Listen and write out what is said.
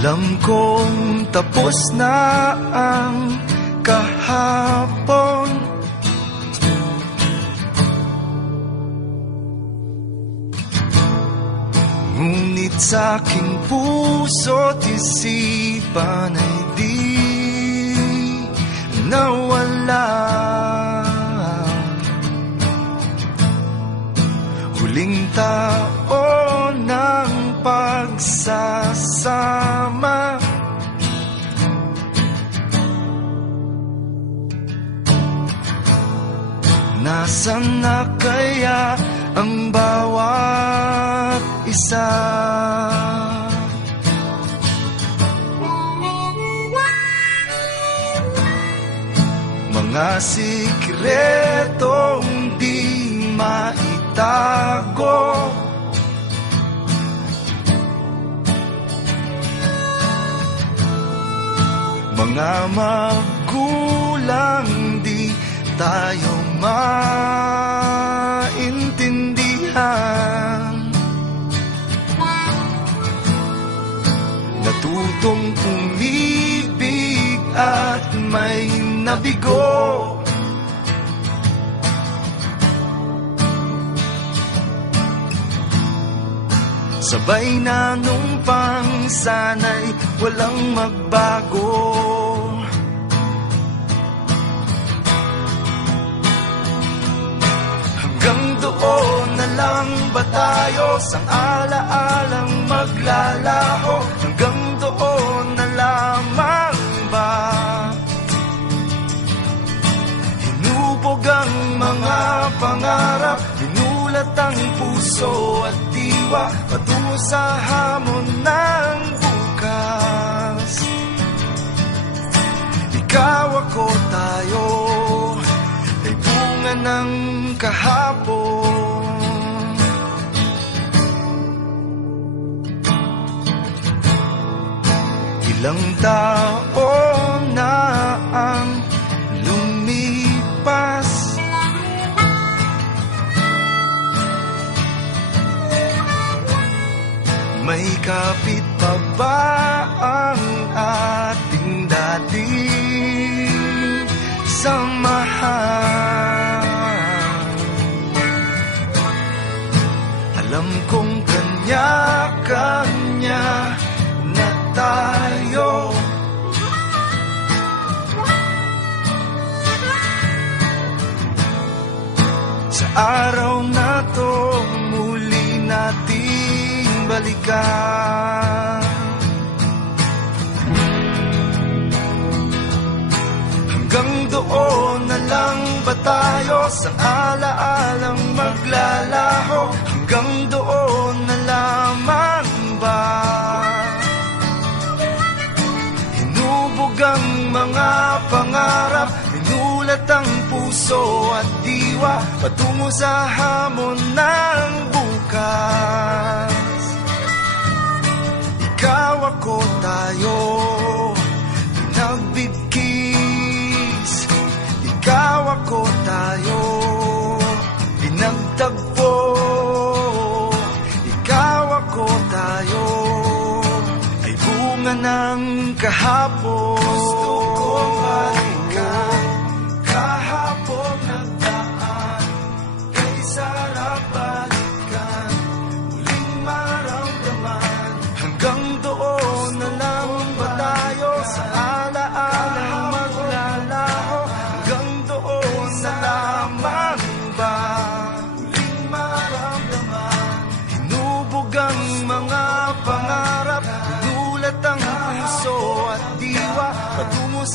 Alam kong tapos na ang kahapon. Ngunit sa aking puso't isipan ay di nawala. Huling taon ng pagsasama Nasaan na kaya ang bawat isa? Mga sikretong di maitago Mga magulang di tayo maintindihan. Natutong umibig at may nabigo Sabay na nung pang sana'y walang magbago. Hanggang doon na lang ba tayo Sang alaalang maglalaho? Hanggang doon na lamang ba? Hinubog ang mga pangarap Binulat ang puso diwa Patungo sa hamon ng bukas. Ikaw ako tayo. Ay bunga ng kahapon. Ilang taon May kapit pa ba ang ating dating samahan? Alam kong kanya-kanya na tayo Sa araw balikan. Hanggang doon na lang ba tayo Sa alaalang maglalaho? Hanggang doon na lamang ba? Hinubog ang mga pangarap Inulat ang puso at diwa Patungo sa hamon ng bukas Pinagtagpo Ikaw ako tayo Ay bunga ng kahapon. Gusto ko Kahapon nagdaan Kay sarap balikan Muling Hanggang doon na lang ba tayo Sa alaalang maglalaho? Hanggang doon na ba diwa Patungo